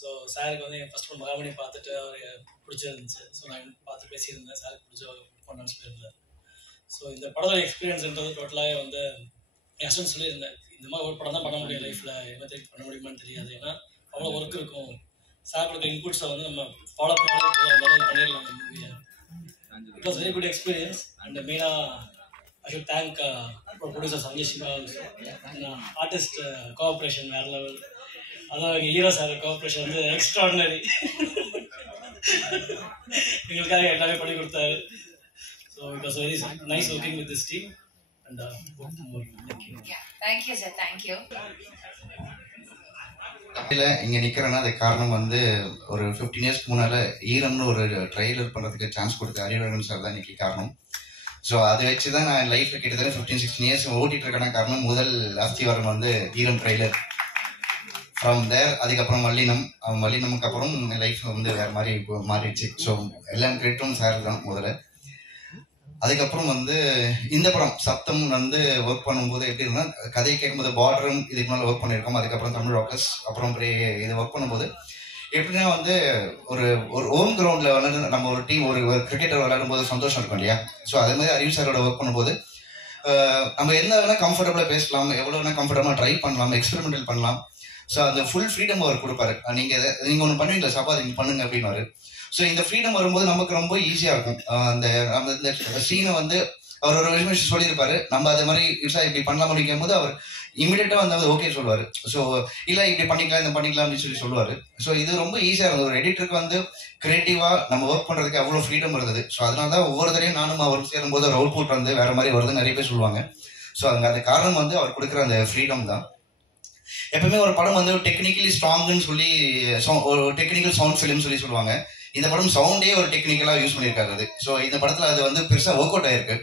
So சாருக்கு வந்து என் first மகாமணி பார்த்துட்டு அவர் பிடிச்சிருந்துச்சு. ஸோ நான் பார்த்து பேசியிருந்தேன், சாருக்கு பிடிச்ச பண்ணணும்னு சொல்லியிருந்தார். ஸோ இந்த படத்தோட எக்ஸ்பீரியன்ஸ்ன்றது டோட்டலாகவே வந்து என் ஹஸ்பண்ட் சொல்லியிருந்தேன், இந்த மாதிரி ஒரு படம் தான் பண்ண முடியும் லைஃப்பில், என்ன பண்ண முடியுமான்னு தெரியாது, ஏன்னா அவ்வளோ ஒர்க் இருக்கும். சார் கொடுத்த இன்புட்ஸை வந்து நம்ம ஃபாலோ பண்ணாலும் பண்ணிடலாம் அந்த மூவியை. It was very good experience. And மெயினாக I should thank producer Sanjay Shiva and artist cooperation வேற லெவல். அதான் ஹீரோ சார் கோஆப்ரேஷன் வந்து எக்ஸ்ட்ராடினரி. எங்களுக்காக எல்லாமே பண்ணி கொடுத்தாரு. So it was very nice working with this team and thank you sir. Thank you. இங்க நிக்கிறேன்னா அது காரணம் வந்து ஒரு 15 இயர்ஸ்க்கு முன்னால ஈரம்னு ஒரு ட்ரெய்லர் பண்றதுக்கு சான்ஸ் கொடுத்த அறிவழகன் சார் தான் இன்னைக்கு காரணம். ஸோ அதை வச்சுதான் நான் லைஃப்ல கிட்டத்தட்ட 15-16 இயர்ஸ் ஓட்டிட்டு இருக்கேன்னா காரணம் முதல் அஸ்திவாரம் வந்து ஈரம் ட்ரெய்லர். ஃப்ரம் தேர் அதுக்கப்புறம் வல்லினமுக்கு அப்புறம் லைஃப் வந்து வேற மாதிரி மாறிடுச்சு. ஸோ எல்லாம் கிரெடிட்டும் சார் தான் முதல்ல. அதுக்கப்புறம் வந்து இந்த படம் சப்தம் வந்து ஒர்க் பண்ணும்போது எப்படி இருந்தா கதையை கேட்கும்போது பார்டரும் இதுக்கு முன்னாடி ஒர்க் பண்ணியிருக்கோம். அதுக்கப்புறம் தமிழ் ராக்கர்ஸ் அப்புறம் இது ஒர்க் பண்ணும்போது எப்படின்னா வந்து ஒரு ஹோம் கிரவுண்ட்ல வந்து நம்ம ஒரு டீம் ஒரு கிரிக்கெட்டர் விளையாடும் போது சந்தோஷம் இருக்கும் இல்லையா? ஸோ அதே மாதிரி அறிவு சாரோட ஒர்க் பண்ணும்போது நம்ம என்ன வேணா கம்ஃபர்டபுளா பேசலாம், எவ்வளவு வேணா கம்ஃபர்டபுளா ட்ரை பண்ணலாம், எக்ஸ்பெரிமெண்டல் பண்ணலாம். ஸோ அந்த ஃபுல் ஃப்ரீடம் அவர் கொடுப்பாரு. நீங்க ஒன்று பண்ணுவீங்களா சாப்பா நீங்க பண்ணுங்க அப்படின்னு. ஸோ இந்த ஃப்ரீடம் வரும்போது நமக்கு ரொம்ப ஈஸியா இருக்கும். அந்த சீனை வந்து அவர் ஒரு விஷயம் சொல்லியிருப்பாரு, நம்ம அதே மாதிரி இப்படி பண்ணலாம் முடிக்கும் போது அவர் இமீடியட்டா வந்து ஓகே சொல்லுவாரு. ஸோ இல்ல இப்படி பண்ணிக்கலாம் இந்த பண்ணிக்கலாம் அப்படின்னு சொல்லுவாரு. ஸோ இது ரொம்ப ஈஸியா இருந்தது. ஒரு எடிட்டருக்கு வந்து கிரியேட்டிவா நம்ம ஒர்க் பண்றதுக்கு அவ்வளவு ஃப்ரீடம் இருந்தது. ஸோ அதனாலதான் ஒவ்வொரு தடையும் நானும் அவர் சேரும் போது ஒரு அவுட்புட் வந்து வேற மாதிரி வருது நிறைய பேர் சொல்லுவாங்க. ஸோ அந்த காரணம் வந்து அவர் கொடுக்குற அந்த ஃப்ரீடம் தான். எப்பவுமே ஒரு படம் வந்து டெக்னிக்கலி ஸ்ட்ராங்னு சொல்லி ஒரு டெக்னிக்கல் சவுண்ட் ஃபிலிம் சொல்லுவாங்க. இந்த படம் சவுண்டே ஒரு டெக்னிக்கலா யூஸ் பண்ணியிருக்காரு. ஸோ இந்த படத்துல அது வந்து பெருசா ஒர்க் அவுட் ஆயிருக்கு.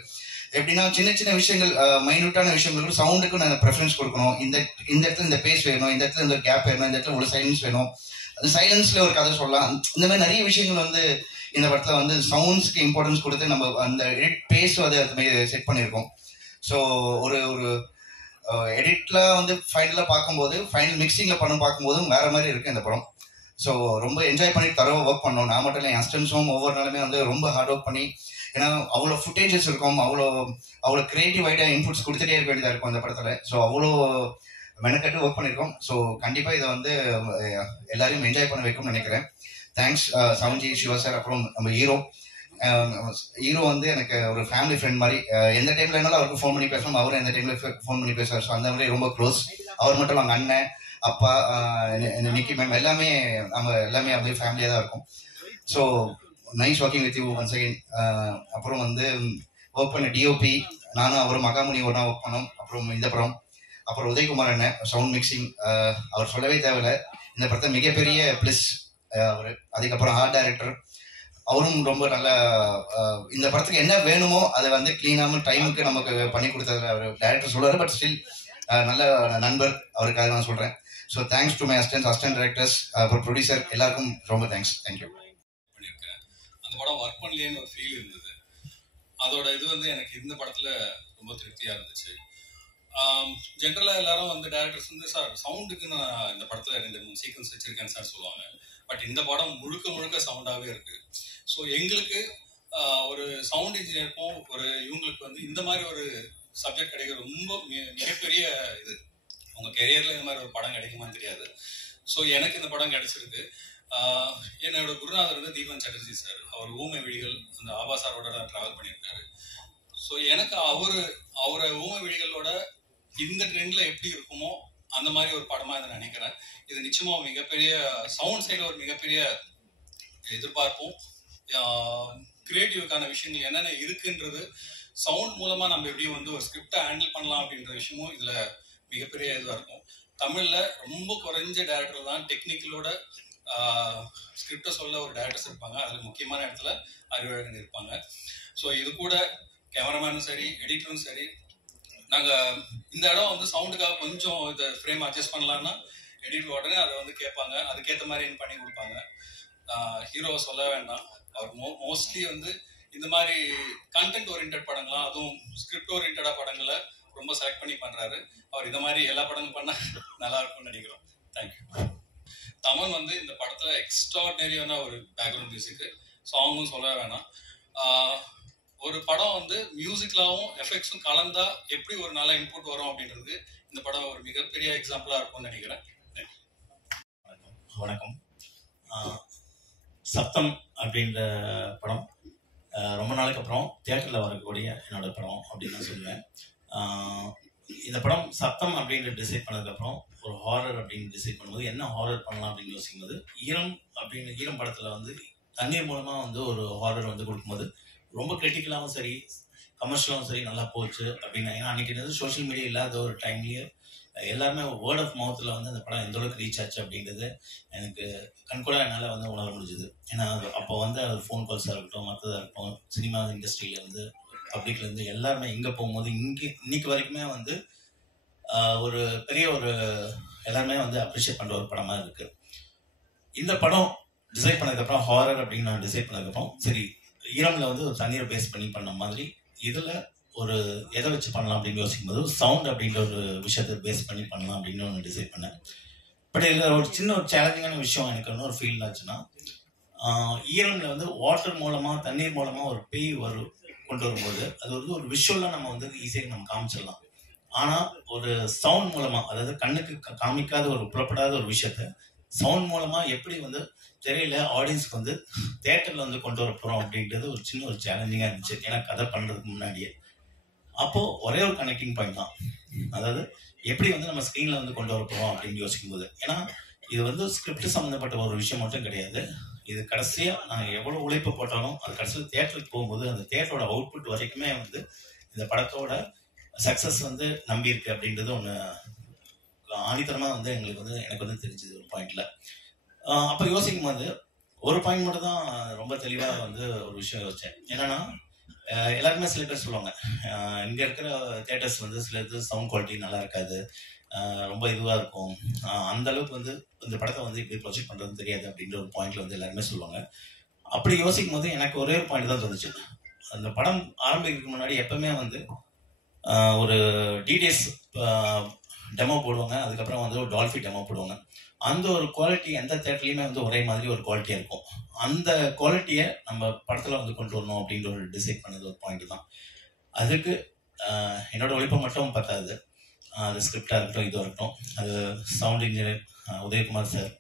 எப்படின்னா சின்ன சின்ன விஷயங்கள் மைனூட்டான விஷயங்களுக்கு சவுண்டுக்கு நான் ப்ரெஃபரன்ஸ் கொடுக்கணும். இந்த இடத்துல இந்த பேஸ் வேணும், இந்த இடத்துல இந்த கேப் வேணும், இந்த இடத்துல ஒரு சைலன்ஸ் வேணும், அந்த சைலன்ஸ்ல ஒரு கதை சொல்லலாம். இந்த மாதிரி நிறைய விஷயங்கள் வந்து இந்த படத்துல வந்து சவுண்ட்ஸ்க்கு இம்பார்ட்டன்ஸ் கொடுத்து நம்ம அந்த எடிட் பேஸ் அதை செட் பண்ணியிருக்கோம். ஸோ ஒரு ஒரு எடிட்ல வந்து ஃபைனலா பார்க்கும்போது ஃபைனல் மிக்சிங்ல பார்க்கும்போதும் வேற மாதிரி இருக்கு இந்த படம். ஸோ ரொம்ப என்ஜாய் பண்ணி தரவா ஒர்க் பண்ணோம். நான் மட்டும் இல்லை, என் அசிஸ்டன்ஸும் ஒவ்வொரு நாளுமே வந்து ரொம்ப ஹார்ட் ஒர்க் பண்ணி, ஏன்னா அவ்வளோ ஃபுட்டேஜஸ் இருக்கும், அவ்வளோ கிரியேட்டிவ் ஐடியா இன்புட்ஸ் கொடுத்துட்டே இருக்க வேண்டியதா இருக்கும் அந்த படத்துல. ஸோ அவ்வளோ மெனக்கட்டு ஒர்க் பண்ணியிருக்கோம். ஸோ கண்டிப்பா இதை வந்து எல்லாரையும் என்ஜாய் பண்ண வைக்கும்னு நினைக்கிறேன். தேங்க்ஸ் சவன்ஜி சிவா சார். அப்புறம் நம்ம ஹீரோ வந்து எனக்கு ஒரு ஃபேமிலி ஃப்ரெண்ட் மாதிரி. எந்த டைம்ல இருந்தாலும் அவருக்கு ஃபோன் பண்ணி பேசணும், அவரும் எந்த டைம்ல ஃபோன் பண்ணி பேசுவார். ஸோ அந்த மாதிரி ரொம்ப க்ளோஸ். அவர் மட்டும் அவங்க அண்ணன் அப்பா நிக்கி மேம் எல்லாமே நம்ம எல்லாமே அப்படியே ஃபேமிலியா தான் இருக்கும். So nice walking with you once again. அப்புறம் வந்து ஒர்க் பண்ண டிஓபி நானும் அவரும் மகாமுனி ஒன்றா ஒர்க் பண்ணோம். அப்புறம் இந்த படம் அப்புறம் உதயகுமார் அண்ணன் சவுண்ட் மிக்சிங் அவர் சொல்லவே தேவையில்லை. இந்த படத்தை மிகப்பெரிய பிளஸ் அவர். அதுக்கப்புறம் ஆர்ட் டைரக்டர் அவரும் ரொம்ப நல்ல இந்த படத்துக்கு என்ன வேணுமோ அதை வந்து கிளீனாக டைமுக்கு நமக்கு பண்ணி கொடுத்தது அவர் டைரக்டர் சொல்லுவார். பட் ஸ்டில் நல்ல நண்பர், அவருக்காக நான் சொல்றேன். So thanks to my assistant directors அப்புறம் ப்ரொடியூசர் எல்லாருக்கும் ரொம்ப தேங்க்ஸ். தேங்க்யூ. பண்ணியிருக்கேன். அந்த படம் ஒர்க் பண்ணலையேன்னு ஒரு ஃபீல் இருந்தது. அதோட இது வந்து எனக்கு இந்த படத்துல ரொம்ப திருப்தியா இருந்துச்சு. ஜென்ரலாக எல்லாரும் வந்து டேரக்டர்ஸ் வந்து சார் சவுண்டுக்கு நான் இந்த படத்துல 2-3 சீக்வன்ஸ் வச்சிருக்கேன்னு சார் சொல்லுவாங்க. பட் இந்த படம் முழுக்க சவுண்டாகவே இருக்கு. ஸோ எங்களுக்கு ஒரு சவுண்ட் இன்ஜினியருக்கும் இவங்களுக்கு வந்து இந்த மாதிரி ஒரு சப்ஜெக்ட் கிடைக்க ரொம்ப மிகப்பெரிய இது. உங்க கெரியர்ல இந்த மாதிரி ஒரு படம் கிடைக்குமான்னு தெரியாது. ஸோ எனக்கு இந்த படம் கிடைச்சிருக்கு. என்னோட குருநாதர் வந்து தீபன் சட்டர்ஜி சார். அவர் ஊமை விழிகள் அந்த ஆபா சாரோட டிராவல் பண்ணியிருக்காரு. ஸோ எனக்கு அவரை ஊமை விழிகளோட இந்த ட்ரெண்ட்ல எப்படி இருக்குமோ அந்த மாதிரி ஒரு படமா இதை நினைக்கிறேன். இது நிச்சயமா மிகப்பெரிய சவுண்ட் சைடில் ஒரு மிகப்பெரிய எதிர்பார்ப்பும் கிரியேட்டிவுக்கான விஷயங்கள் என்னென்ன இருக்குன்றது சவுண்ட் மூலமா நம்ம எப்படி வந்து ஒரு ஸ்கிரிப்டை ஹேண்டில் பண்ணலாம் அப்படின்ற விஷயமும் இதுல மிகப்பெரிய இதுவாக இருக்கும். தமிழ்ல ரொம்ப குறைஞ்ச டேரக்டர் தான் டெக்னிக்கலோட ஸ்கிரிப்டை சொல்ல ஒரு டேரக்டர்ஸ் இருப்பாங்க. அதுல முக்கியமான இடத்துல அறிவழகன் இருப்பாங்க. ஸோ இது கூட கேமராமேனும் சரி எடிட்டரும் சரி, நாங்க இந்த இடம் வந்து சவுண்டுக்காக கொஞ்சம் இதை ஃப்ரேம் அட்ஜஸ்ட் பண்ணலாம்னா எடிட் உடனே அதை வந்து கேட்பாங்க, அதுக்கேற்ற மாதிரி பண்ணி கொடுப்பாங்க. ஹீரோவை சொல்ல வேண்டாம், அவர் மோஸ்ட்லி வந்து இந்த மாதிரி கண்டென்ட் ஓரியன்ட் படங்களா அதுவும் ஸ்கிரிப்ட் ஓரியன்டா படங்களை ரொம்ப செலக்ட் பண்ணி பண்றாரு. அவர் இந்த மாதிரி எல்லா படங்களும் பண்ணா நல்லா இருக்கும்னு நினைக்கிறோம். தேங்க்யூ. தமன் வந்து இந்த படத்துல எக்ஸ்ட்ராடினரியான ஒரு பேக்ரவுண்ட் மியூசிக், சாங்கும் சொல்ல வேணாம். ஒரு படம் வந்து மியூசிக்லாவும் எஃபெக்ட்ஸும் கலந்தா எப்படி ஒரு நல்ல இன்புட் வரும் அப்படின்றது இந்த படம் ஒரு மிகப்பெரிய எக்ஸாம்பிளா இருக்கும்னு நினைக்கிறேன். வணக்கம். சப்தம் அப்படின்ற படம் ரொம்ப நாளைக்கு அப்புறம் தியேட்டரில் வரக்கூடிய என்னோட படம் அப்படின்னு நான் சொல்லுவேன். இந்த படம் சப்தம் அப்படின்னு டிசைட் பண்ணதுக்கப்புறம் ஒரு ஹாரர் அப்படின்னு டிசைட் பண்ணும்போது என்ன ஹாரர் பண்ணலாம் அப்படின்னு யோசிக்கும்போது ஈரம் படத்தில் வந்து தண்ணீர் மூலமாக வந்து ஒரு ஹாரர் வந்து கொடுக்கும்போது ரொம்ப கிரிட்டிக்கலாகவும் சரி கமர்ஷியலாகவும் சரி நல்லா போச்சு அப்படின்னு. ஏன்னா அன்றைக்கி சோஷியல் மீடியா இல்லாத ஒரு டைம்லேயே எல்லாருமே வேர்ட் ஆஃப் மவுத்தில் வந்து அந்த படம் எந்த அளவுக்கு ரீச் ஆச்சு அப்படிங்கிறது எனக்கு கண்கூட என்னால் வந்து உணர முடிஞ்சுது. ஏன்னா அப்போ வந்து அது ஃபோன் கால்ஸாக இருக்கட்டும், மற்றதாக இருக்கட்டும், சினிமா இண்டஸ்ட்ரியிலேருந்து பப்ளிக்லேருந்து எல்லாருமே இங்கே போகும்போது இன்னைக்கு வரைக்குமே வந்து ஒரு பெரிய ஒரு எல்லாருமே வந்து அப்ரிஷியேட் பண்ணுற ஒரு படமாக இருக்குது. இந்த படம் டிசைட் பண்ணதுக்கப்புறம் ஹாரர் அப்படின்னு நான் டிசைட் பண்ணதுக்கப்புறம் சரி ஈரமில் வந்து ஒரு தண்ணீரை பேஸ் பண்ணி பண்ண மாதிரி இதில் ஒரு எதை வச்சு பண்ணலாம் அப்படின்னு யோசிக்கும்போது சவுண்ட் அப்படின்ற ஒரு விஷயத்தை பேஸ் பண்ணி பண்ணலாம் அப்படின்னு ஒன்று டிசைட் பண்ணேன். பட் இதில் ஒரு சின்ன ஒரு சேலஞ்சிங்கான விஷயம் எனக்கு இன்னொரு ஃபீல் ஆச்சுன்னா, ஈரமில் வந்து வாட்டர் மூலமாக தண்ணீர் மூலமாக ஒரு பேய் கொண்டு வரும்போது அது வந்து ஒரு விஷுவலாக நம்ம வந்து ஈஸியாக நம்ம காமிச்சிடலாம். ஆனால் ஒரு சவுண்ட் மூலமாக, அதாவது கண்ணுக்கு காமிக்காத ஒரு புறப்படாத ஒரு விஷயத்த சவுண்ட் மூலமாக எப்படி வந்து தெரியல ஆடியன்ஸ்க்கு வந்து தேட்டரில் வந்து கொண்டு வர போகிறோம் அப்படின்றது ஒரு சின்ன ஒரு சேலஞ்சிங்காக இருந்துச்சு. ஏன்னா கதை பண்ணுறதுக்கு முன்னாடியே அப்போது ஒரே ஒரு கனெக்டிங் பாயிண்ட் தான், அதாவது எப்படி வந்து நம்ம ஸ்க்ரீனில் வந்து கொண்டு வர போகிறோம் அப்படின்னு யோசிக்கும்போது. ஏன்னா இது வந்து ஸ்கிரிப்ட் சம்மந்தப்பட்ட ஒரு விஷயம் மட்டும் கிடையாது. இது கடைசியாக நான் எவ்வளோ உழைப்பு போட்டாலும் அது கடைசியில் தேட்டருக்கு போகும்போது அந்த தேட்டரோட அவுட்புட் வரைக்குமே வந்து இந்த படத்தோட சக்ஸஸ் வந்து நம்பியிருக்கு அப்படின்றது ஒன்று ஆணித்தரமாக வந்து எனக்கு வந்து தெரிஞ்சுது ஒரு பாயிண்ட்ல. அப்போ யோசிக்கும் போது ஒரு பாயிண்ட் மட்டும் தான் ரொம்ப தெளிவாக வந்து ஒரு விஷயம் யோசித்தேன். என்னன்னா எல்லாருமே சில பேர் சொல்லுவாங்க இங்கே இருக்கிற தேட்டர்ஸ் வந்து சில இது சவுண்ட் குவாலிட்டி நல்லா இருக்காது, ரொம்ப இதுவாக இருக்கும், அந்த அளவுக்கு வந்து இந்த படத்தை வந்து இப்படி ப்ரொஜெக்ட் பண்ணுறதுன்னு தெரியாது அப்படின்ற ஒரு பாயிண்ட்ல வந்து எல்லாருமே சொல்லுவாங்க. அப்படி யோசிக்கும் போது எனக்கு ஒரே ஒரு பாயிண்ட் தான் தோணுச்சு. அந்த படம் ஆரம்பிக்கிறதுக்கு முன்னாடி எப்பவுமே வந்து ஒரு டிடிஎஸ் டெமோ போடுவாங்க, அதுக்கப்புறம் வந்து ஒரு டால்ஃபி டெமோ போடுவாங்க. அந்த ஒரு குவாலிட்டி எந்த தேட்டர்லையுமே வந்து ஒரே மாதிரி ஒரு குவாலிட்டியாக இருக்கும். அந்த குவாலிட்டியை நம்ம படத்தில் வந்து கொண்டு வரணும் அப்படின்ற ஒரு டிசைட் பண்ணது ஒரு பாயிண்ட் தான். அதுக்கு என்னோட உழைப்பை மட்டும் பத்தாது, அது ஸ்கிரிப்டாக இருக்கட்டும், இதுவாக இருக்கட்டும், அது சவுண்ட் இன்ஜினியர் உதயகுமார் சார்,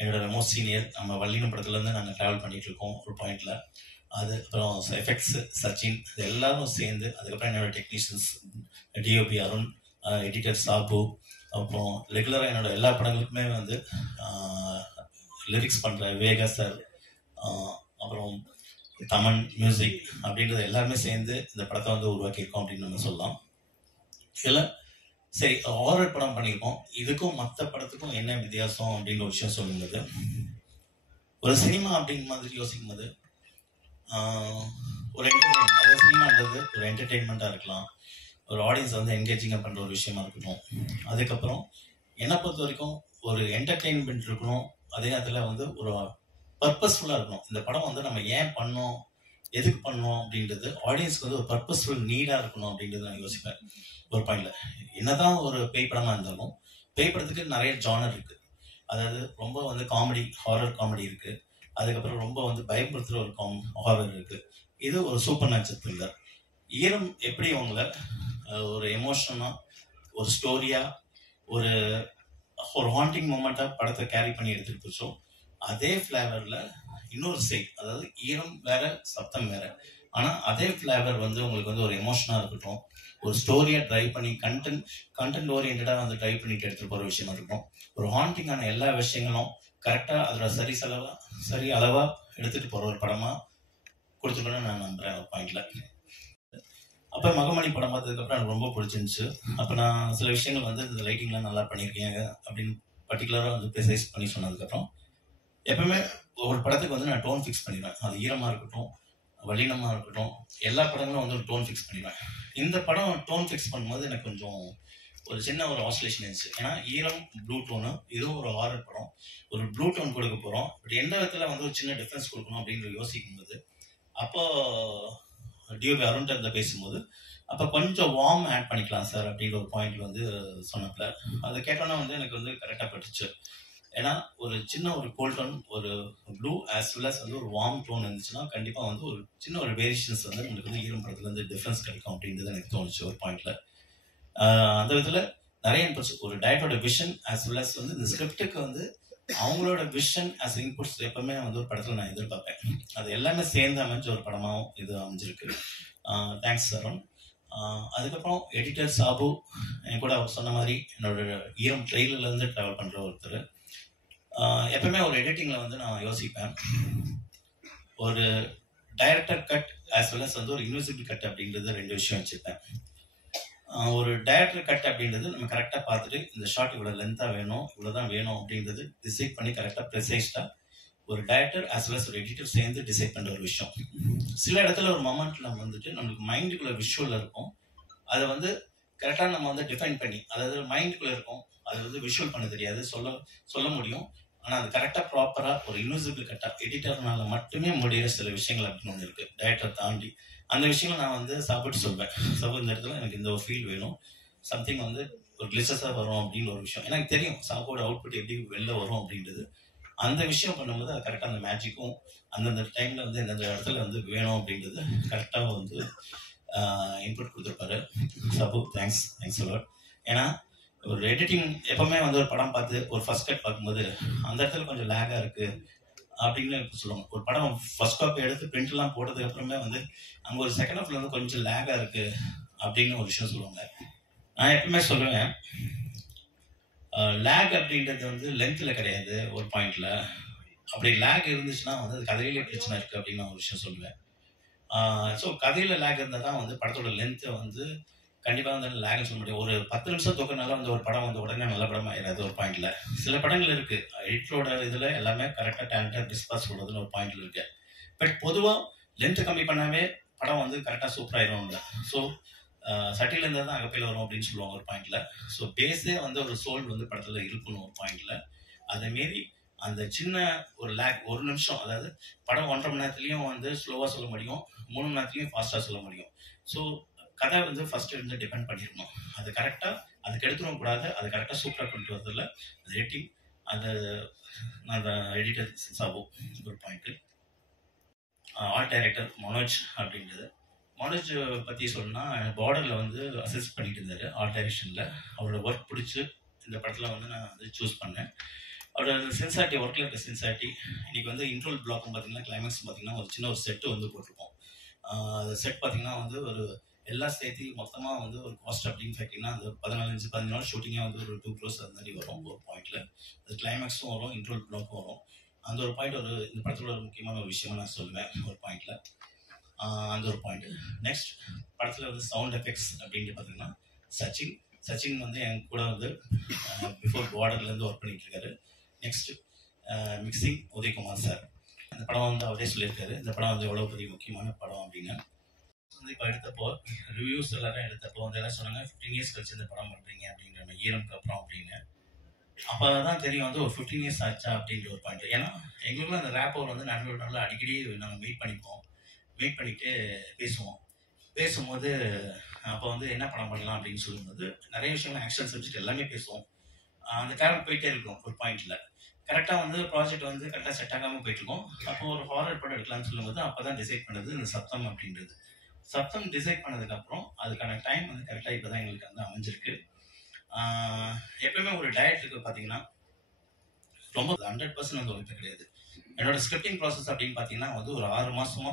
என்னோட மோஸ்ட் சீனியர், நம்ம வள்ளினம் படத்துலேருந்து நாங்கள் ட்ராவல் பண்ணிகிட்டு இருக்கோம் ஒரு பாயிண்டில். அது அப்புறம் எஃபெக்ட்ஸ் சச்சின், இது எல்லாரும் சேர்ந்து, அதுக்கப்புறம் என்னோட டெக்னீஷியன்ஸ் டிஓபி அருண், எடிட்டர் சாபு, அப்புறம் ரெகுலராக என்னோட எல்லா படங்களுக்குமே வந்து லிரிக்ஸ் பண்ணுற வேகா சார், அப்புறம் தமன் மியூசிக் அப்படின்றது எல்லாருமே சேர்ந்து இந்த படத்தை வந்து உருவாக்கியிருக்கோம் அப்படின்னு நம்ம சொல்லலாம். இதில் சரி ஹாரர் படம் பண்ணியிருக்கோம், இதுக்கும் மற்ற படத்துக்கும் என்ன வித்தியாசம் அப்படின்ற ஒரு விஷயம் சொல்லும்போது, ஒரு சினிமா அப்படிங்கிற மாதிரி யோசிக்கும் போது ஒரு என்டர்டெயின்மெண்ட், அதாவது சினிமான்றது ஒரு என்டர்டெயின்மெண்ட்டாக இருக்கலாம், ஒரு ஆடியன்ஸ் வந்து என்கேஜிங்காக பண்ணுற ஒரு விஷயமா இருக்கட்டும். அதுக்கப்புறம் என்னை பொறுத்த வரைக்கும் ஒரு என்டர்டெயின்மெண்ட் இருக்கணும், அதே நேரத்தில் வந்து ஒரு பர்பஸ்ஃபுல்லாக இருக்கணும். இந்த படம் வந்து நம்ம ஏன் பண்ணோம், எதுக்கு பண்ணோம் அப்படின்றது ஆடியன்ஸ்க்கு வந்து ஒரு பர்பஸ்ஃபுல் நீடாக இருக்கணும் அப்படின்றது நான் யோசிப்பேன் ஒரு பாயிண்ட்ல. என்னதான் ஒரு பேய் படமாக இருந்தாலும் பேய் படத்துக்கு நிறைய ஜானர் இருக்குது. அதாவது ரொம்ப வந்து காமெடி, ஹாரர் காமெடி இருக்குது, அதுக்கப்புறம் ரொம்ப வந்து பயப்படுத்துகிற ஒரு ஹாரர் இருக்குது, இது ஒரு சூப்பர் நேச்சுரல் த்ரில்லர். ஈரம் எப்படி அவங்கள ஒரு எமோஷனாக, ஒரு ஸ்டோரியாக, ஒரு ஹாண்டிங் மூமெண்ட்டாக படத்தை கேரி பண்ணி எடுத்துகிட்டு போச்சோம். அதே ஃப்ளேவரில் இன்னொரு சைட், அதாவது ஈரம் வேற சப்தம் வேற, ஆனால் அதே ஃப்ளேவர் வந்து உங்களுக்கு வந்து ஒரு எமோஷனாக இருக்கட்டும், ஒரு ஸ்டோரியாக ட்ரைவ் பண்ணி கண்டென்ட் ஓரியன்டாக வந்து ட்ரைவ் பண்ணிட்டு எடுத்துகிட்டு போகிற விஷயமா இருக்கட்டும். ஒரு ஹாண்டிங்கான எல்லா விஷயங்களும் கரெக்டாக அதோட சரி அளவாக எடுத்துகிட்டு போகிற ஒரு படமாக கொடுத்துருக்கணும்னு நான் நம்புகிறேன் ஒரு பாயிண்டில். அப்போ மகமணி படம் பார்த்ததுக்கப்புறம் எனக்கு ரொம்ப பிடிச்சிருந்துச்சு. அப்போ நான் சில விஷயங்கள் வந்து இந்த லைட்டிங்லாம் நல்லா பண்ணியிருக்கீங்க அப்படின்னு பர்டிகுலராக வந்து ப்ரிசைஸ் பண்ணி சொன்னதுக்கப்புறம் எப்பவுமே ஒரு படத்துக்கு வந்து நான் டோன் ஃபிக்ஸ் பண்ணிடுவேன். அது ஈரமாக இருக்கட்டும், வல்லினமாக இருக்கட்டும், எல்லா படங்களும் வந்து ஒரு டோன் ஃபிக்ஸ் பண்ணிடுவேன். இந்த படம் டோன் ஃபிக்ஸ் பண்ணும்போது எனக்கு கொஞ்சம் ஒரு சின்ன ஒரு ஆசிலேஷன் இருந்துச்சு. ஏன்னா ஈரம் ப்ளூ டோனு, இதுவும் ஒரு ஹாரர் படம், ஒரு ப்ளூ டோன் கொடுக்க போகிறோம், பட் எந்த விதத்தில் வந்து ஒரு சின்ன டிஃப்ரென்ஸ் கொடுக்கணும் அப்படின்ற யோசிக்கும்போது அப்போ டிஓபி அருண்ட பேசும்போது அப்போ கொஞ்சம் வார்ம் ஆட் பண்ணிக்கலாம் சார் அப்படின்ற ஒரு பாயிண்ட் வந்து சொன்னப்பல அதை கேட்டோன்னா வந்து எனக்கு வந்து கரெக்டாக பட்டுச்சு. ஏன்னா ஒரு சின்ன ஒரு கோல்ட் டோன், ஒரு ப்ளூ ஆஸ் வெல் அஸ் வந்து ஒரு வார்ம் டோன் இருந்துச்சுன்னா கண்டிப்பாக வந்து ஒரு சின்ன ஒரு வேரியேஷன்ஸ் வந்து நம்மளுக்கு வந்து ஈரம் படத்துல இருந்து டிஃப்ரென்ஸ் கிடைக்கும் அப்படின்றது எனக்கு தோணுச்சு ஒரு பாயிண்ட்ல. அந்த விதத்தில் நிறைய இன்புட்ஸ், ஒரு டைரக்டரோட விஷன் ஆஸ் வெல் அஸ் வந்து இந்த ஸ்கிரிப்டுக்கு வந்து அவங்களோட விஷன் ஆஸ் இன்புட்ஸ் எப்பவுமே வந்து ஒரு படத்தில் நான் எதிர்பார்ப்பேன். அது எல்லாமே சேர்ந்து அமைஞ்ச ஒரு படமாகவும் இது அமைஞ்சிருக்கு. தேங்க்ஸ் அருண். அதுக்கப்புறம் எடிட்டர் சாபு, என் கூட அவர் சொன்ன மாதிரி என்னோட ஈரம் ட்ரெயிலர்லேருந்து ட்ராவல் பண்ணுற ஒருத்தர். எப்பவுமே ஒரு எடிட்டிங்கில் வந்து நான் யோசிப்பேன், ஒரு director cut as well as வந்து ஒரு இன்விசிபிள் கட் அப்படின்றது 2 விஷயம் வச்சுருப்பேன். ஒரு டைரக்டர் கட் அப்படின்றது நம்ம கரெக்டாக பார்த்துட்டு இந்த ஷார்ட் இவ்வளோ லென்த்தாக வேணும், இவ்வளோதான் வேணும் அப்படின்றது டிசைட் பண்ணி கரெக்டாக ப்ரெசைஸ்டாக ஒரு டைரக்டர் ஆஸ் வெல் அஸ் ஒரு எடிட்டர் சேர்ந்து டிசைட் பண்ணுற ஒரு விஷயம். சில இடத்துல ஒரு மொமெண்ட்ல வந்துட்டு நம்மளுக்கு மைண்டுக்குள்ள விஷுவல் இருக்கும், அதை வந்து கரெக்டாக நம்ம வந்து டிஃபைன் பண்ணி, அதாவது மைண்டுக்குள்ள இருக்கும், அது வந்து விஷுவல் பண்ண தெரியாது, சொல்ல முடியும். ஆனால் அது கரெக்டாக ப்ராப்பராக ஒரு இன்விசிபிள் கட்டாக எடிட்டர்னால மட்டுமே முடிகிற சில விஷயங்கள் அப்படின்னு ஒன்று இருக்குது டைரக்டர் தாண்டி. அந்த விஷயங்கள் நான் வந்து சாப்பிட்டு சொல்வேன், சாப்பிட்டு இந்த இடத்துல எனக்கு இந்த ஒரு ஃபீல் வேணும், சம்திங் வந்து ஒரு கிளிச்சஸாக வரும் அப்படின்னு ஒரு விஷயம் எனக்கு தெரியும், சாப்போட அவுட்புட் எப்படி வெளில வரும் அப்படின்றது. அந்த விஷயம் பண்ணும்போது அது கரெக்டாக அந்த மேஜிக்கும் அந்தந்த டைமில் வந்து எந்தெந்த இடத்துல வந்து வேணும் அப்படின்றது கரெக்டாக வந்து இன்புட் கொடுத்துருப்பாரு சபு. Thanks a lot. ஏன்னா ஒரு எடிட்டிங் எப்பவுமே வந்து ஒரு படம் பார்த்து ஒரு ஃபர்ஸ்ட் கட் பார்க்கும்போது அந்த இடத்துல கொஞ்சம் லேகாக இருக்குது அப்படின்னு சொல்லுவாங்க. ஒரு படம் ஃபர்ஸ்ட் காப்பி எடுத்து பிரிண்ட்லாம் போட்டதுக்கு அப்புறமே வந்து அங்கே ஒரு செகண்ட் ஹாஃப்ல வந்து கொஞ்சம் லேகாக இருக்குது அப்படின்னு ஒரு விஷயம் சொல்லுவாங்க. நான் எப்பவுமே சொல்லுவேன், லேக் அப்படின்றது வந்து லென்த்தில் கிடையாது ஒரு பாயிண்ட்ல. அப்படி லேக் இருந்துச்சுன்னா வந்து அது கதையிலே பிரச்சனை இருக்குது அப்படின்னு நான் ஒரு விஷயம் சொல்லுவேன். ஸோ கதையில் லேக் இருந்தால் தான் வந்து படத்தோட லென்த்தை வந்து கண்டிப்பாக வந்து லேக்னு சொல்ல முடியும். ஒரு 10 நிமிஷம் தூக்கினால வந்து ஒரு படம் வந்து உடனே நல்ல படம் ஆயிடாது ஒரு பாயிண்ட்ல. சில படங்கள் இருக்கு எடிட்டரோட இதில் எல்லாமே கரெக்டாக டேலண்டாக டிஸ்பாஸ் பண்ணுறதுன்னு ஒரு பாயிண்ட்ல இருக்கு. பட் பொதுவாக லென்த்து கம்மி பண்ணாவே படம் வந்து கரெக்டாக சூப்பராகிடும். ஸோ சட்டியில் இருந்தால் தான் அகப்பையில் வரும் அப்படின்னு சொல்லுவாங்க ஒரு பாயிண்ட்ல. ஸோ பேஸே வந்து ஒரு சோல் வந்து படத்தில் இருக்கணும் ஒரு பாயிண்ட்ல. அதை மாரி அந்த சின்ன ஒரு லேக், 1 நிமிஷம், அதாவது படம் 1.5 மணி நேரத்துலையும் வந்து ஸ்லோவாக சொல்ல முடியும், 3 மணி நேரத்துலையும் ஃபாஸ்ட்டாக சொல்ல முடியும். ஸோ கதை வந்து ஃபர்ஸ்ட் இருந்து டிபெண்ட் பண்ணிடணும். அது கரெக்டாக அதுக்கு எடுத்துடவும் கூடாது, அது கரெக்டாக சூப்பராக கொண்டு வரதில்ல அது எடிட்டிங். அது அந்த எடிட்டர் சாபு ஒரு பாயிண்ட்டு. ஆர்ட் டைரக்டர் மனோஜ் அப்படின்றது. மனோஜ் பற்றி சொன்னால் பார்டரில் வந்து அசிஸ்ட் பண்ணிட்டு இருந்தார் ஆர்ட் டைரக்ஷனில். அவரோட ஒர்க் பிடிச்சி இந்த படத்தில் வந்து நான் வந்து சூஸ் பண்ணேன். அவரோட சென்சாரிட்டி, ஒர்க்கில் இருக்க சென்சாரிட்டி. இன்றைக்கி வந்து இன்ட்ரோல் பிளாக்கும் பார்த்தீங்கன்னா கிளைமேக்ஸ் பார்த்தீங்கன்னா ஒரு சின்ன ஒரு செட்டு வந்து போட்டிருக்கோம். அந்த செட் பார்த்தீங்கன்னா வந்து ஒரு எல்லா சேர்த்து மொத்தமாக வந்து ஒரு காஸ்ட் அப்படின்னு பார்த்தீங்கன்னா அந்த 14-15 நாள் ஷூட்டிங்கே வந்து ஒரு 2 crores அது மாதிரி வரும் ஒரு பாயிண்ட்டில். அது கிளைமேக்ஸும் வரும், இன்ட்ரோல் பிளாக்கும் வரும். அந்த ஒரு பாயிண்ட் ஒரு இந்த படத்தில் ஒரு முக்கியமான ஒரு விஷயமா நான் சொல்லுவேன் ஒரு பாயிண்டில். அந்த ஒரு பாயிண்ட். நெக்ஸ்ட் படத்தில் வந்து சவுண்ட் எஃபெக்ட்ஸ் அப்படின்ட்டு பார்த்தீங்கன்னா சச்சின் வந்து என் கூட வந்து பிஃபோர் பார்டர்லேருந்து ஒர்க் பண்ணிட்டு இருக்காரு. Next mixing Udayakumar sir. இந்த படம் வந்து அவரே சொல்லியிருக்காரு இந்த படம் வந்து எவ்வளோ பெரிய முக்கியமான படம் அப்படின்னு. வந்து இப்போ எடுத்தப்போ ரிவ்யூஸ் எல்லாரும் எடுத்தப்போ வந்து எல்லாம் சொன்னாங்க 15 years கழிச்சு இந்த படம் பண்ணுறீங்க அப்படின்ற ஈரம்க்கு அப்புறம் அப்படின்னு. அப்போ தான் தெரியும் வந்து ஒரு 15 years ஆச்சா அப்படின்ற ஒரு பாயிண்ட். ஏன்னா எங்களுக்குள்ள அந்த ரேப்பர் வந்து நடுவில் அடிக்கடி நாங்கள் மீட் பண்ணிட்டு பேசும்போது அப்போ வந்து என்ன படம் பண்ணலாம் அப்படின்னு சொல்லும்போது நிறைய விஷயங்கள் ஆக்ஷன் சப்ஜெக்ட் எல்லாமே பேசுவோம். அந்த கேரக்டர் போயிட்டே இருக்கும் ஒரு பாயிண்ட்ல. கரெக்டாக வந்து ப்ராஜெக்ட் வந்து கரெக்டாக செட் ஆகாமல் போயிட்டு இருக்கோம். அப்போ ஒரு ஹாரர் படம் எடுக்கலாம்னு சொல்லும்போது அப்போ தான் டிசைட் பண்ணது இந்த சப்தம் அப்படின்றது. சப்தம் டிசைட் பண்ணதுக்கப்புறம் அதுக்கான டைம் வந்து கரெக்டாக இப்போ தான் எங்களுக்கு வந்து அமைஞ்சிருக்கு. எப்பவுமே ஒரு டைரக்டருக்கு பார்த்தீங்கன்னா ரொம்ப 100% வந்து ஒழிப்பு கிடையாது. என்னோட ஸ்கிரிப்டிங் ப்ராசஸ் அப்படின்னு பார்த்தீங்கன்னா வந்து ஒரு 6 மாதமோ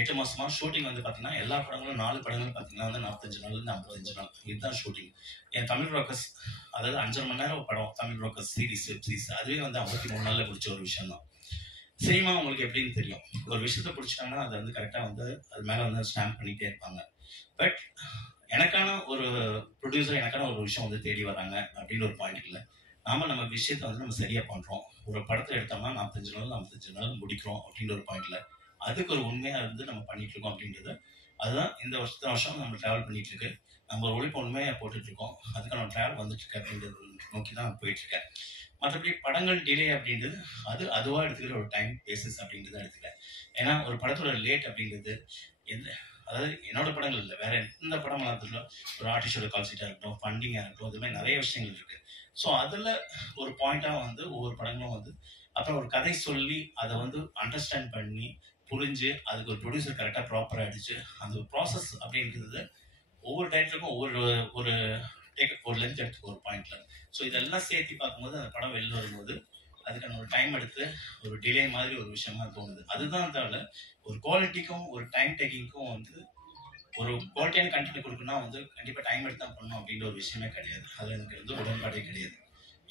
8 மாதமா ஷூட்டிங் வந்து பார்த்தீங்கன்னா எல்லா படங்களும் 4 படங்களும் பார்த்தீங்கன்னா வந்து 45 நாள்லேருந்து 55 நாள் இதுதான் ஷூட்டிங். என் தமிழ் ரோக்கர்ஸ், அதாவது 5.5 மணி நேரம் படம் Tamil rockers series web series, அதுவே வந்து 53 நாளில் பிடிச்ச ஒரு விஷயம் தான். சினிமா உங்களுக்கு எப்படின்னு தெரியும், ஒரு விஷயத்த பிடிச்சிட்டாங்கன்னா அதை வந்து கரெக்டாக வந்து அது மேலே வந்து ஸ்டாம்ப் பண்ணிகிட்டே இருப்பாங்க. பட் எனக்கான ஒரு ப்ரொடியூசர் எனக்கான ஒரு விஷயம் வந்து தேடி வராங்க அப்படின்னு ஒரு பாயிண்ட் இல்லை. நம்ம விஷயத்த வந்து நம்ம சரியாக பண்ணுறோம். ஒரு படத்தை எடுத்தோம்னா 45 நாள் முடிக்கிறோம் அப்படின்ற ஒரு பாயிண்ட்ல அதுக்கு ஒரு உண்மையாக இருந்து நம்ம பண்ணிட்டு இருக்கோம் அப்படின்றது. அதுதான் இந்த வருஷம் நம்ம ட்ராவல் பண்ணிட்டு இருக்கு. நம்ம ஒரு உழைப்பு உண்மையாக போட்டுட்டு இருக்கோம். அதுக்கு நம்ம ட்ராவல் வந்துட்டு இருக்கு அப்படின்றது நோக்கி தான் போயிட்டு இருக்கேன். மற்றபடி படங்கள் டிலே அப்படின்றது அதுவாக எடுத்துக்கிற ஒரு டைம் பேசிஸ் அப்படின்றத எடுத்துக்கிறேன். ஏன்னா ஒரு படத்தோட லேட் அப்படின்றது அதாவது என்னோட படங்கள் இல்லை, வேற எந்த படமாக இருந்தாலும் ஒரு ஆர்டிஸ்டோட கால்ஷீட்டாக இருக்கட்டும், ஃபண்டிங்காக இருக்கட்டும், இது மாதிரி நிறைய விஷயங்கள் இருக்கு. ஸோ அதில் ஒரு பாயிண்டாக வந்து ஒவ்வொரு படங்களும் வந்து அப்புறம் ஒரு கதை சொல்லி அதை வந்து அண்டர்ஸ்டாண்ட் பண்ணி புரிஞ்சு அதுக்கு ஒரு ப்ரொடியூசர் கரெக்டாக ப்ராப்பராக அடிச்சு அந்த ப்ராசஸ் அப்படின்றது ஒவ்வொரு டைரக்டருக்கும் ஒவ்வொரு ஒரு ஒரு லென்த் எடுத்துக்கும் ஒரு பாயிண்ட்ல. ஸோ இதெல்லாம் சேர்த்து பார்க்கும்போது அந்த படம் வெளில வரும்போது அதுக்கான ஒரு டைம் எடுத்து ஒரு டிலே மாதிரி ஒரு விஷயமா தோணுது. அதுதான் தவிர ஒரு குவாலிட்டிக்கும் ஒரு டைம் டேக்கிங்க்கும் வந்து ஒரு குவாலிட்டியான கண்டென்ட் கொடுக்கணும்னா வந்து கண்டிப்பாக டைம் எடுத்து தான் பண்ணணும் அப்படின்ற ஒரு விஷயமே கிடையாது. அது எனக்கு வந்து உடன்பாடே கிடையாது.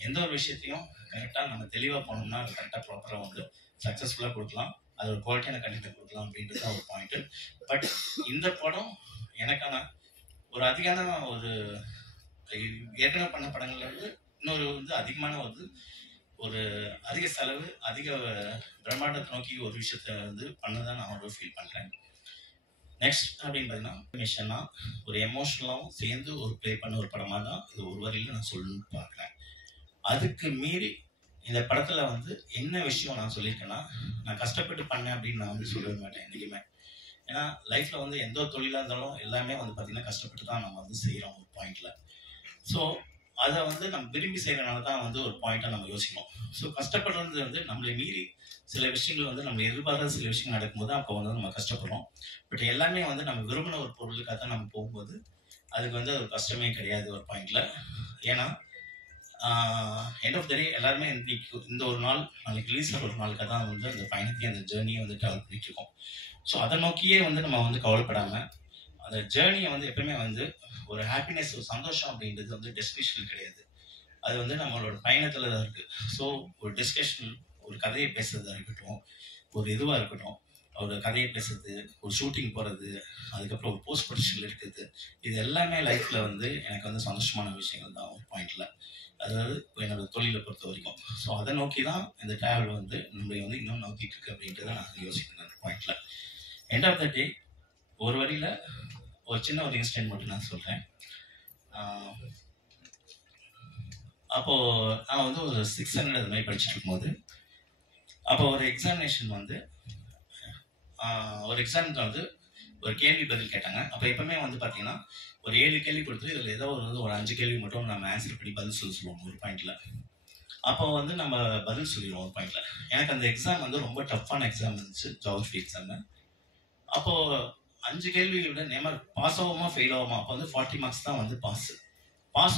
எந்த ஒரு விஷயத்தையும் கரெக்டாக நம்ம தெளிவாக போனோம்னா அது கரெக்டாக ப்ராப்பராக வந்து சக்ஸஸ்ஃபுல்லாக கொடுக்கலாம், அது ஒரு குவாலிட்டியான கண்டென்ட் கொடுக்கலாம் அப்படின்றது தான் ஒரு பாயிண்ட்டு. பட் இந்த படம் எனக்கான ஒரு அதிகமான ஒரு ஏற்கனவே பண்ண படங்கள்ல வந்து இன்னொரு வந்து அதிகமான ஒரு அதிக செலவு அதிக பிரம்மாண்டத்தை நோக்கி ஒரு விஷயத்த வந்து பண்ணதான் நான் ஒரு ஃபீல் பண்ணுறேன். நெக்ஸ்ட் அப்படின்னு பார்த்தீங்கன்னா மிஷன்னா ஒரு எமோஷனலாகவும் சேர்ந்து ஒரு ப்ளே பண்ண ஒரு படமாக தான் இது ஒரு வரையில் நான் சொல்லணும்னு பார்க்குறேன். அதுக்கு மீறி இந்த படத்தில் வந்து என்ன விஷயம் நான் சொல்லியிருக்கேன்னா, நான் கஷ்டப்பட்டு பண்ணேன் அப்படின்னு நான் வந்து சொல்லவே மாட்டேன் என்றைக்குமே. ஏன்னா லைஃப்பில் வந்து எந்த ஒரு தொழிலாக இருந்தாலும் எல்லாமே வந்து பார்த்திங்கன்னா கஷ்டப்பட்டு தான் நம்ம வந்து செய்கிறோம் ஒரு பாயிண்டில். ஸோ அதை வந்து நம்ம விரும்பி செய்கிறனால தான் வந்து ஒரு பாயிண்ட்டாக நம்ம யோசிக்கணும். ஸோ கஷ்டப்படுறது வந்து நம்மளை மீறி சில விஷயங்கள் வந்து நம்ம எதிர்பாராத சில விஷயங்கள் நடக்கும்போது அப்போ வந்து நம்ம கஷ்டப்படுறோம். பட் எல்லாமே வந்து நம்ம விரும்பின ஒரு பொருளுக்காக தான் நம்ம போகும்போது அதுக்கு வந்து அது கஷ்டமே கிடையாது ஒரு பாயிண்டில். ஏன்னா எண்ட் ஆஃப் த டே எல்லாருமே இன்னைக்கு இந்த ஒரு நாள் நாளைக்கு ரிலீஸ் ஆகிற ஒரு நாளுக்காக தான் வந்து அந்த பயணத்தையும் அந்த ஜேர்னியை வந்து ட்ராவல் பண்ணிட்டு இருக்கோம். ஸோ அதை நோக்கியே வந்து நம்ம வந்து கவலைப்படாமல் அந்த ஜேர்னியை வந்து எப்பவுமே வந்து ஒரு ஹாப்பினஸ் ஒரு சந்தோஷம் அப்படின்றது வந்து டெஸ்டினேஷன் கிடையாது, அது வந்து நம்மளோட பயணத்தில் தான் இருக்குது. ஸோ ஒரு டிஸ்கஷன் ஒரு கதையை பேசுறதா இருக்கட்டும், ஒரு இதுவாக இருக்கட்டும், ஒரு கதையை பேசுறது, ஒரு ஷூட்டிங் போகிறது, அதுக்கப்புறம் ஒரு போஸ்ட் ப்ரொடக்ஷன் இருக்குது, இது எல்லாமே லைஃப்பில் வந்து எனக்கு வந்து சந்தோஷமான விஷயங்கள் தான் ஒரு பாயிண்டில். அதாவது என்னோட தொழிலை பொறுத்த வரைக்கும். ஸோ அதை நோக்கி தான் இந்த ட்ராவல் வந்து நம்மளை வந்து இன்னும் நோக்கிட்டு இருக்கு அப்படின்றத நான் யோசிக்கிறேன் அந்த பாயிண்டில். எண்ட் ஆஃப் த டே ஒரு வரியில் ஒரு சின்ன ஒரு இன்சிடென்ட் மட்டும் நான் சொல்கிறேன். அப்போது நான் வந்து ஒரு 600 அது மாதிரி படிச்சுட்டு இருக்கும்போது அப்போ ஒரு எக்ஸாமினேஷன் வந்து ஒரு எக்ஸாமுக்கு வந்து ஒரு கேள்வி பதில் கேட்டாங்க. அப்போ எப்பவுமே வந்து பார்த்தீங்கன்னா ஒரு 7 கேள்வி கொடுத்து இதில் ஏதோ ஒரு 5 கேள்வி மட்டும் நம்ம ஆன்சர் பண்ணி பதில் சொல்லுவோம் ஒரு பாயிண்டில். அப்போ வந்து நம்ம பதில் சொல்லிடுவோம் ஒரு பாயிண்டில். எனக்கு அந்த எக்ஸாம் வந்து ரொம்ப டஃப்பான எக்ஸாம் இருந்துச்சு, ஜியாகிரஃபி எக்ஸாமு. அப்போது 5 கேள்வியை விட நேமர் பாஸ் ஆகுமா ஃபெயில் ஆகுமா, அப்போ வந்து 40 மார்க்ஸ் தான் வந்து பாஸ்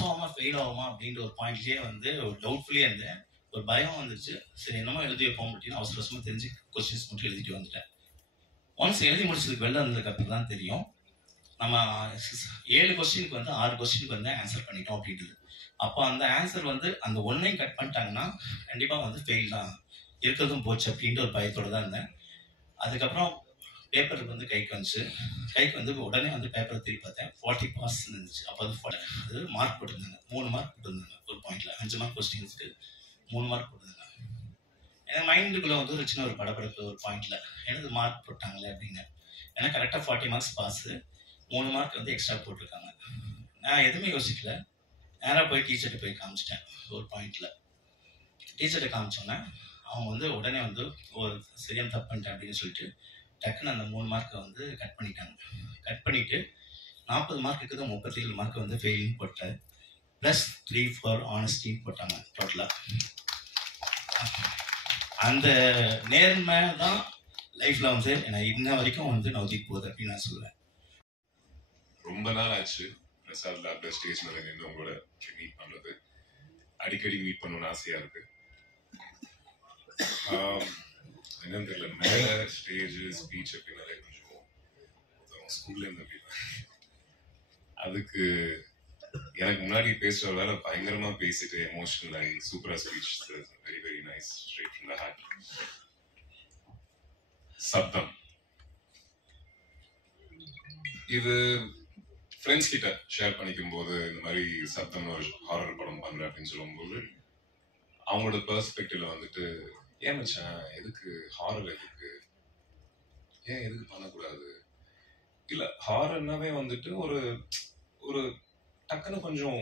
ஆகாமல் ஃபெயில் ஆகுமா அப்படின்ற ஒரு பாயிண்ட்லேயே வந்து ஒரு டவுட்ஃபுல்லே இருந்தேன். ஒரு பயம் வந்துச்சு. சரி என்னமோ எழுதி வைப்போம் அப்படின்னு அவசர அவசரமாக தெரிஞ்சு கொஸ்டின்ஸ் மட்டும் எழுதிட்டு வந்துட்டேன். ஒன்ஸ் எழுதி முடிச்சதுக்கு வெளில வந்ததுக்கு அப்புறம் தான் தெரியும் நம்ம 7 கொஸ்டினுக்கு வந்து 6 கொஸ்டினுக்கு வந்து ஆன்சர் பண்ணிட்டோம் அப்படின்றது. அப்போ அந்த ஆன்சர் வந்து அந்த ஒன்னையும் கட் பண்ணிட்டாங்கன்னா கண்டிப்பாக வந்து ஃபெயில் தான், இருக்கிறதும் போச்சு அப்படின்ற ஒரு பயத்தோடு தான் இருந்தேன். அதுக்கப்புறம் பேப்பருக்கு வந்து கைக்கு வந்து உடனே வந்து பேப்பரை திருப்பி பார்த்தேன். 40 பாஸ் இருந்துச்சு. அப்போ அது மார்க் போட்டிருந்தாங்க, 3 மார்க் போட்டிருந்தாங்க ஒரு பாயிண்டில். 5 மார்க் கொஸ்டின்ஸுக்கு 3 மார்க் போட்டிருந்தாங்க. என் மைண்டுக்குள்ளே வந்து ஒரு சின்ன ஒரு படப்படப்பு ஒரு பாயிண்டில் எனக்கு மார்க் போட்டாங்களே அப்படின்னு. ஏன்னா கரெக்டாக 40 மார்க்ஸ் பாஸு, 3 மார்க் வந்து எக்ஸ்ட்ரா போட்டிருக்காங்க. நான் எதுவுமே யோசிக்கல, நேராக போய் டீச்சர்கிட்ட போய் காமிச்சிட்டேன் ஒரு பாயிண்டில். டீச்சர்கிட்ட காமிச்சோன்னே அவங்க வந்து உடனே வந்து ஒரு சரியான தப்பு பண்ணிட்டேன் அப்படின்னு சொல்லிட்டு டக்குன்னு அந்த 3 மார்க்கை வந்து கட் பண்ணிட்டாங்க. கட் பண்ணிவிட்டு 40 மார்க் இருக்குது, 37 மார்க் வந்து ஃபெயிலிங் போட்டேன். +3 ஃபார் ஆனஸ்டி போட்டாங்க டோட்டலாக. அந்த நேர்மை தான் லைஃப்பில் வந்து என்னை இன்ன வரைக்கும் வந்து நோக்கிட்டு போகுது அப்படின்னு நான் சொல்லுவேன். ரொம்ப நாள் ஆச்சு பிரசாத் லேப்ல ஸ்டேஜ் மேலே நின்று உங்களோட மீட் பண்ணுறது. அடிக்கடி மீட் பண்ணணும்னு ஆசையாக இருக்கு. என்னன்னு தெரியல, மேலே ஸ்டேஜ் ஸ்பீச் அப்படின்னாலே கொஞ்சம் ஸ்கூல்லேருந்து அப்படின்னா அதுக்கு எனக்கு முன்னாடி பேசுகிற வேலை பயங்கரமாக பேசிட்டு எமோஷனல் ஆகி சூப்பராக speech, very very nice, straight from the heart. Sabdham இது ஃப்ரெண்ட்ஸ் கிட்ட ஷேர் பண்ணிக்கும் போது இந்த மாதிரி சப்தம் ஒரு ஹாரர் படம் பண்றேன் அப்படின்னு சொல்லும்போது அவங்களோட பெர்ஸ்பெக்டிவ்ல வந்துட்டு ஏன் மச்சான் எதுக்கு ஹாரர், எதுக்கு பண்ணக்கூடாது, இல்ல ஹாரர்னாவே வந்துட்டு ஒரு ஒரு டக்குன்னு கொஞ்சம்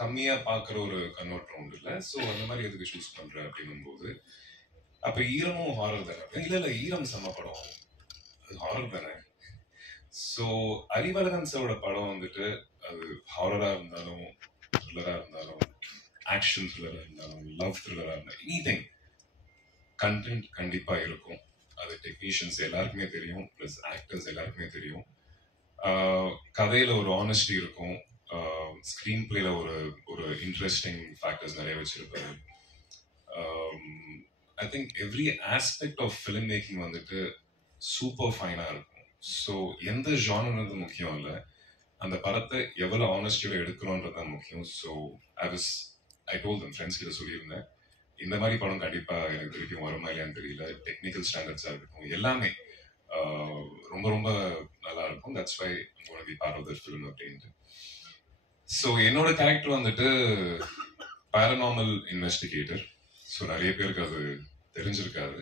கம்மியா பாக்குற ஒரு கண்ணோட்டம் உண்டு இல்ல. ஸோ அந்த மாதிரி எதுக்கு சூஸ் பண்ற அப்படின்னும் போது அப்ப ஈரமும் ஹாரர் தானே? இல்ல ஈரம் செம்ம படம், அது ஹாரர் தானே. ஸோ அறிவழகன் சாரோட படம் வந்துட்டு அது ஹாரரா இருந்தாலும் த்ரில்லரா இருந்தாலும் ஆக்ஷன் த்ரில்லரா இருந்தாலும் லவ் த்ரில்லரா இருந்தாலும் எனிதிங் கண்டென்ட் கண்டிப்பா இருக்கும். அது டெக்னீஷியன்ஸ் எல்லாருக்குமே தெரியும், பிளஸ் ஆக்டர்ஸ் எல்லாருக்குமே தெரியும். கதையில ஒரு ஆனஸ்டி இருக்கும், ஸ்க்ரீன் பிளேல ஒரு இன்ட்ரெஸ்டிங் ஃபேக்டர்ஸ் நிறைய வச்சிருப்பாரு. I think every aspect of film making வந்துட்டு சூப்பர் ஃபைனா இருக்கும். ஸோ எந்த ஜானர்ன்றது முக்கியம் இல்லை, அந்த படத்தை எவ்வளோ ஆனஸ்டியோட எடுக்கிறோன்றது தான் முக்கியம். So I told them friends கிட்ட சொல்லியிருந்தேன், இந்த மாதிரி படம் கண்டிப்பா எனக்கு திருப்பியும் வருமா இல்லையான்னு தெரியல. டெக்னிக்கல் ஸ்டாண்டர்ட்ஸா இருக்கட்டும் எல்லாமே ரொம்ப ரொம்ப நல்லா இருக்கும். That's why I'm gonna be part of the film அப்படின்ட்டு. ஸோ என்னோட கேரக்டர் வந்துட்டு பாரநார்மல் இன்வெஸ்டிகேட்டர். ஸோ நிறைய பேருக்கு அது தெரிஞ்சிருக்காது.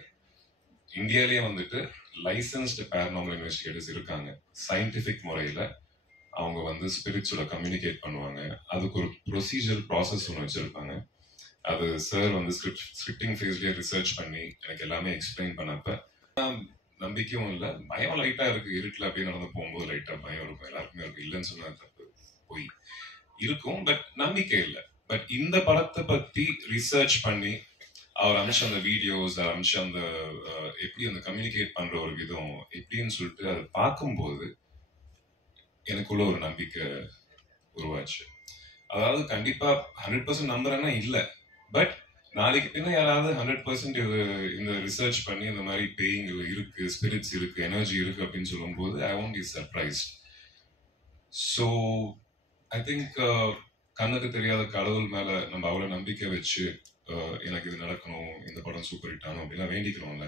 இந்தியாலேயே வந்துட்டு லைசன்ஸ்டு பாரநார்மல் இன்வெஸ்டிகேட்டர்ஸ் இருக்காங்க. சயின்டிஃபிக் முறையில் அவங்க வந்து ஸ்பிரிட்ஸோட கம்யூனிகேட் பண்ணுவாங்க. அதுக்கு ஒரு ப்ரொசீஜர் ப்ராசஸ் ஒன்று வச்சுருப்பாங்க. அது சார் வந்து ஸ்கிரிப்டிங் ஃபேஸ்லேயே ரிசர்ச் பண்ணி எனக்கு எல்லாமே எக்ஸ்பிளைன் பண்ணப்ப நம்பிக்கையும் இல்லை, பயம் லைட்டாக இருக்குது. இருட்டில் அப்படியே நடந்து போகும்போது லைட்டாக பயம் இருக்கும், எல்லாருக்குமே இருக்கும். இல்லைன்னு சொன்னால் தப்பு, போய் இருக்கும், பட் நம்பிக்கை இல்லை. பட் இந்த படத்தை பற்றி ரிசர்ச் பண்ணி அவர் அமிச்ச அந்த வீடியோஸ், அமிச்ச அந்த எப்படி அந்த கம்யூனிகேட் பண்ணுற ஒரு விதம் எப்படின்னு சொல்லிட்டு அதை பார்க்கும்போது எனக்குள்ள ஒரு நம்பிக்கை உருவாச்சு. அதாவது கண்டிப்பா 100% நம்புறேன்னா இல்லை, பட் நாளைக்கு பின்ன யாராவது 100% இந்த ரிசர்ச் பண்ணி இந்த மாதிரி பேயிங் இருக்கு, ஸ்பிரிட்ஸ் இருக்கு, எனர்ஜி இருக்கு அப்படின்னு சொல்லும்போது I won't be surprised. So I think கண்ணுக்கு தெரியாத கடவுள் மேல நம்ம அவ்வளவு நம்பிக்கை வச்சு எனக்கு இது நடக்கணும், இந்த படம் சூப்பர் ஹிட் ஆகணும் அப்படின்னா வேண்டிக்கணும்ல.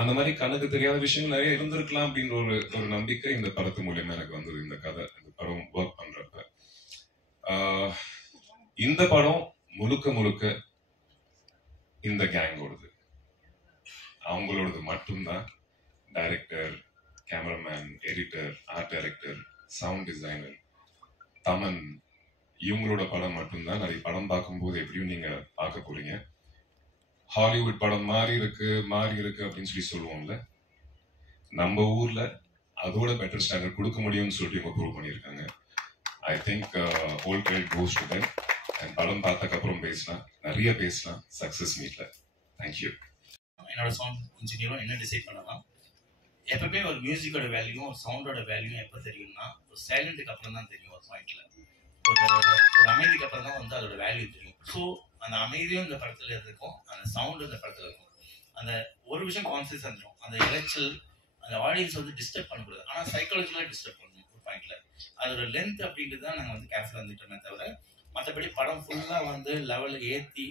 அந்த மாதிரி கண்ணுக்கு தெரியாத விஷயங்கள் நிறைய இருந்திருக்கலாம் அப்படின்ற ஒரு நம்பிக்கை இந்த படத்து மூலியமா எனக்கு வந்தது. இந்த கதை, இந்த படம் ஒர்க் பண்றப்ப இந்த படம் முழுக்க முழுக்க இந்த கேங்கோடது, அவங்களோடது மட்டும்தான். Director, cameraman, editor, art director, sound designer, Thaman, இவங்களோட படம் மட்டும்தான். நிறைய படம் பார்க்கும்போது எப்படியும் நீங்க பார்க்க போறீங்க. ஹாலிவுட் படம் மாறி இருக்கு அப்படின்னு சொல்லி சொல்லுவோம்ல, நம்ம ஊர்ல அதோட பெட்டர் ஸ்டாண்டர்ட் கொடுக்க முடியும்னு சொல்லிட்டு இவங்க ப்ரூவ் பண்ணியிருக்காங்க. I think whole credit goes to them. And படம் பார்த்ததுக்கப்புறம் நிறைய பேசலாம் சக்சஸ் மீட்ல. தேங்க்யூ. என்னோட சவுண்ட் இன்ஜினியரும் என்ன டிசைட் பண்ணலாம், எப்பவுமே ஒரு மியூசிக்கோட வேல்யூ, ஒரு சவுண்டோட வேல்யூ எப்போ தெரியும்னா ஒரு சைலண்ட்டுக்கு அப்புறம் தான் தெரியும். ஒரு பாயிண்ட்ல ஒரு அமைதிக்கு அப்புறம் தான் வந்து அதோட வேல்யூ தெரியும். ஸோ அந்த அமைதியும் இந்த படத்துல இருக்கும், அந்த சவுண்டும் இந்த படத்துல இருக்கும். அந்த ஒரு விஷயம் கான்சியஸ் வந்துடும், அந்த இறைச்சல் அந்த ஆடியன்ஸ் வந்து டிஸ்டர்ப் பண்ணக்கூடாது, ஆனால் சைக்காலஜிக்கலாக டிஸ்டர்ப் பண்ணணும் ஒரு பாயிண்ட்ல. அதோட லென்த் அப்படின்றது தான் நாங்கள் வந்து கேர்ஃபுல்லாக வந்துட்டோமே தவிர, மற்றபடி படம் ஃபுல்லாக வந்து லெவல் ஏற்றி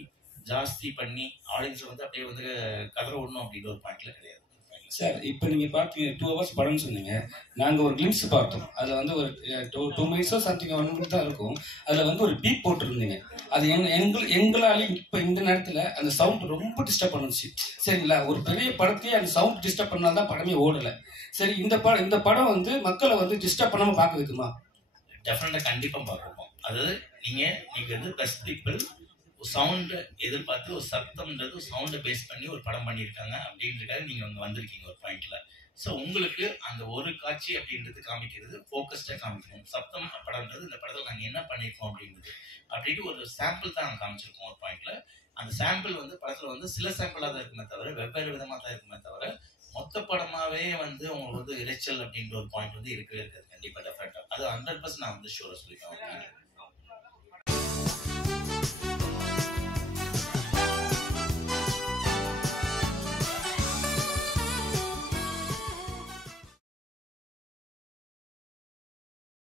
ஜாஸ்தி பண்ணி ஆடியன்ஸை வந்து அப்படியே வந்து கதற விடணும் அப்படின்ற ஒரு பாயிண்ட்ல கிடையாது. சார் இப்போ நீங்கள் பார்த்தீங்க 2 hours படம்னு சொன்னீங்க, நாங்கள் ஒரு கிளிம்ஸ் பார்த்தோம். அதில் வந்து ஒரு 2 minutes சம்திங் 1 minute தான் இருக்கும். அதில் வந்து ஒரு பீப் போட்டிருந்தீங்க. அது எங்களாலையும் இப்போ இந்த நேரத்தில் அந்த சவுண்ட் ரொம்ப டிஸ்டர்ப் பண்ணுச்சு. சரிங்களா, ஒரு பெரிய படத்தையே அந்த சவுண்ட் டிஸ்டர்ப் பண்ணால் தான் படமே ஓடலை. சரி, இந்த படம் வந்து மக்களை வந்து டிஸ்டர்ப் பண்ணாமல் பார்க்க வைக்குமா? டெஃபினட்டாக கண்டிப்பாக பார்க்கணும். அதாவது நீங்கள் வந்து பெஸ்ட் பீப்புள் சவுண்டை எதிர்பார்த்து, ஒரு சத்தம்ன்றது சவுண்டை பேஸ் பண்ணி ஒரு படம் பண்ணியிருக்காங்க அப்படின்றதுக்காக நீங்கள் அங்கே வந்திருக்கீங்க ஒரு பாயிண்ட்ல. ஸோ உங்களுக்கு அந்த ஒரு காட்சி அப்படின்றது காமிக்கிறது ஃபோக்கஸ்டாக காமிக்கணும். சத்தம் படம்ன்றது இந்த படத்தில் நாங்கள் என்ன பண்ணியிருக்கோம் அப்படின்ட்டு ஒரு சாம்பிள் தான் நாங்கள் காமிச்சிருக்கோம் ஒரு பாயிண்ட்ல. அந்த சாம்பிள் வந்து படத்தில் வந்து சில சாம்பிளாக தான் இருக்குமே தவிர, வெவ்வேறு விதமாக தான் இருக்குமே தவிர, மொத்த படமாகவே வந்து உங்களுக்கு வந்து இறைச்சல் அப்படின்ற ஒரு பாயிண்ட் வந்து இருக்கவே இருக்காது. கண்டிப்பாக டெஃபினட்டாக அது 100% நான் வந்து ஷூராக சொல்லியிருக்கேன்.